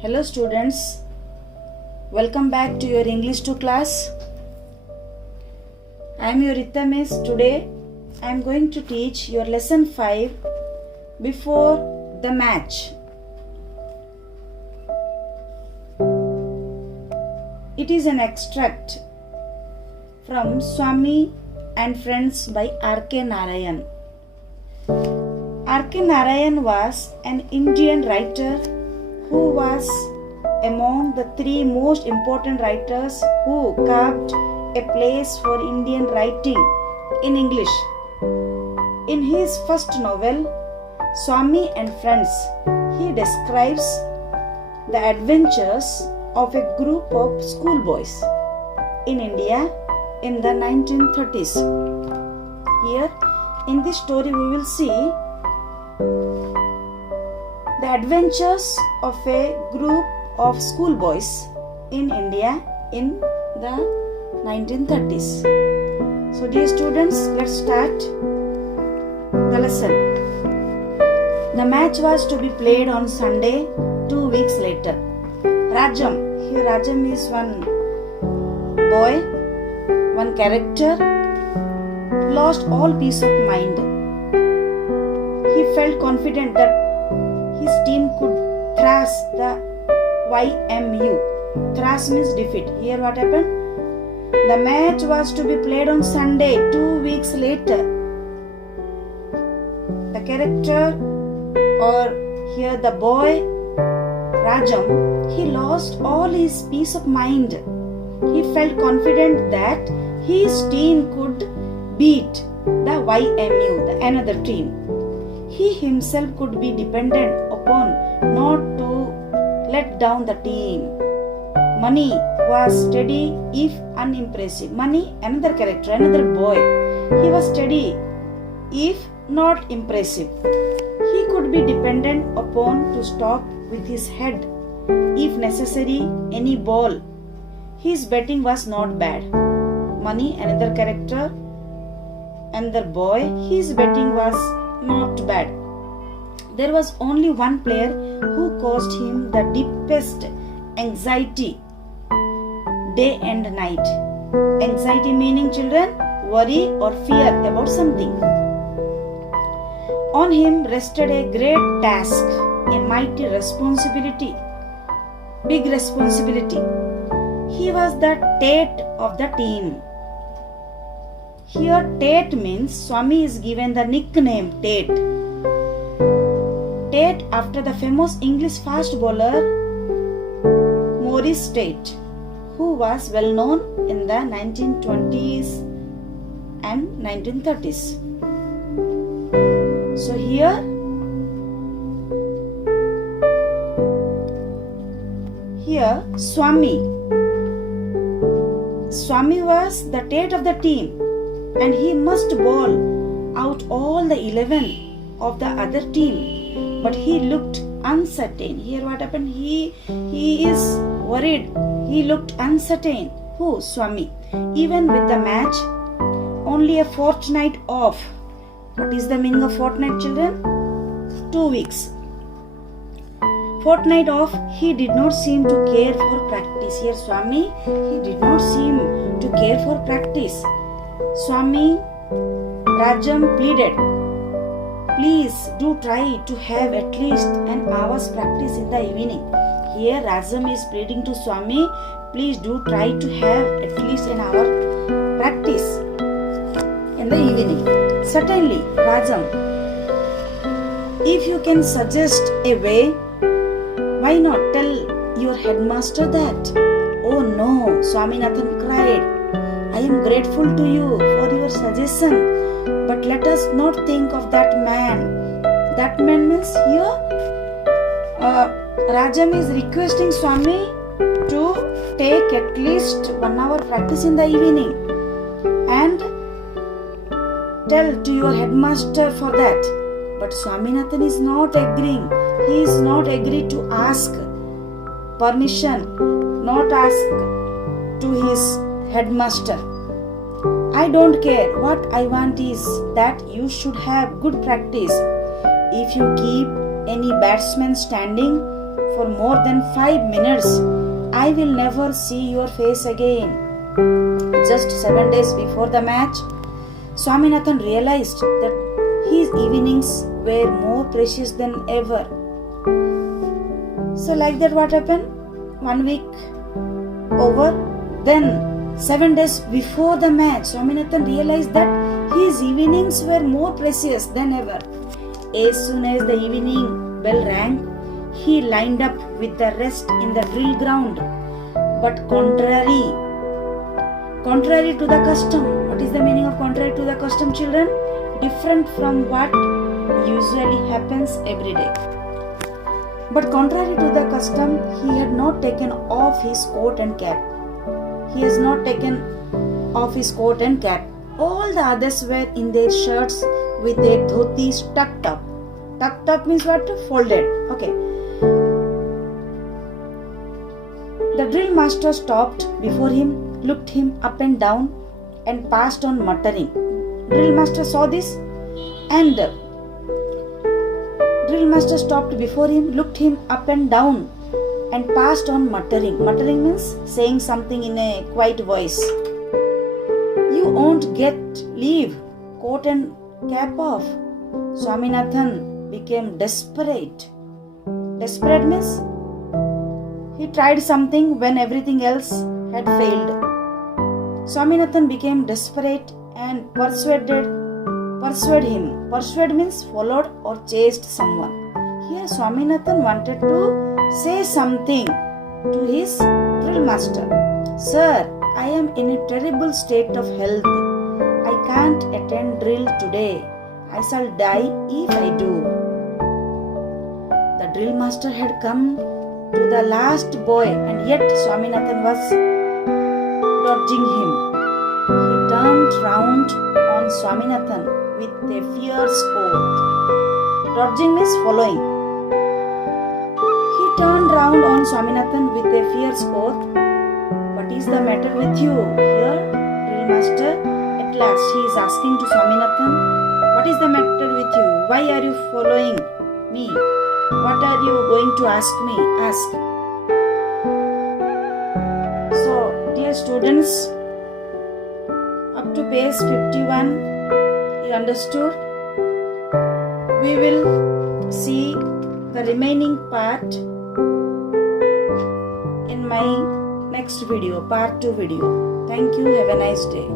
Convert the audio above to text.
Hello students, welcome back to your English 2 class. I am your Rita Miss. Today I am going to teach your lesson 5 before the match. It is an extract from Swami and Friends by R.K. Narayan. R.K. Narayan was an Indian writer who was among the 3 most important writers who carved a place for Indian writing in English. In his first novel, Swami and Friends, he describes the adventures of a group of schoolboys in India in the 1930s. Here, in this story, we will see the adventures of a group of schoolboys in India in the 1930s. So dear students, let's start the lesson. The match was to be played on Sunday 2 weeks later. Rajam, here Rajam is one boy, one character, lost all peace of mind. He felt confident that his team could thrash the YMU. Thrash means defeat. Here what happened? The match was to be played on Sunday 2 weeks later. The character, or here the boy Rajam, he lost all his peace of mind. He felt confident that his team could beat the YMU, the another team. He himself could be dependent upon not to let down the team. Mani was steady if unimpressive. Mani, another character, another boy. He was steady if not impressive. He could be dependent upon to stop with his head if necessary any ball. His batting was not bad. Mani, another character, another boy, his batting was not bad. There was only one player who caused him the deepest anxiety day and night. Anxiety meaning, children, worry or fear about something. On him rested a great task, a mighty responsibility, big responsibility. He was the Tate of the team. Here Tate means Swami is given the nickname Tate. Tate after the famous English fast bowler Maurice Tate, who was well known in the 1920s and 1930s. So here Swami was the Tate of the team, and he must bowl out all the 11 of the other team. But he looked uncertain. Here what happened? He is worried. He looked uncertain. Who? Swami. Even with the match only a fortnight off. What is the meaning of fortnight, children? 2 weeks. Fortnight off, he did not seem to care for practice. Here Swami, he did not seem to care for practice. Swami Rajam pleaded, please do try to have at least an hour's practice in the evening. Here Rajam is pleading to Swami, please do try to have at least an hour practice in the evening. Certainly, Rajam, if you can suggest a way, why not tell your headmaster that? Oh no, Swaminathan cried. I am grateful to you for your suggestion, but let us not think of that man. That man means here, Rajam is requesting Swami to take at least 1 hour practice in the evening and tell to your headmaster for that. But Swaminathan is not agreeing. He is not agreed to ask permission, not ask to his headmaster. I don't care. What I want is that you should have good practice. If you keep any batsman standing for more than 5 minutes, I will never see your face again. Just 7 days before the match, Swaminathan realized that his evenings were more precious than ever. So like that, what happened? 1 week over, then 7 days before the match, Swaminathan realized that his evenings were more precious than ever. As soon as the evening bell rang, he lined up with the rest in the drill ground. But contrary to the custom. What is the meaning of contrary to the custom, children? Different from what usually happens every day. But contrary to the custom, he had not taken off his coat and cap. He has not taken off his coat and cap. All the others were in their shirts with their dhotis tucked up. Tucked up means what? Folded. Okay. The drill master stopped before him, looked him up and down, and passed on muttering. Drill master saw this, and drill master stopped before him, looked him up and down, and passed on muttering. Muttering means saying something in a quiet voice. You won't get leave, coat and cap off. Swaminathan became desperate. Desperate means he tried something when everything else had failed. Swaminathan became desperate and persuaded him. Persuade means followed or chased someone. Here Swaminathan wanted to say something to his drill master. Sir, I am in a terrible state of health. I can't attend drill today. I shall die if I do. The drill master had come to the last boy, and yet Swaminathan was dodging him. He turned round on Swaminathan with a fierce oath. Dodging means following. He turned round on Swaminathan with a fierce oath. What is the matter with you? Here, drill master, at last he is asking to Swaminathan, what is the matter with you? Why are you following me? What are you going to ask me? Ask. So, dear students, up to page 51, you understood? We will see the remaining part in my next video, part 2 video. Thank you. Have a nice day.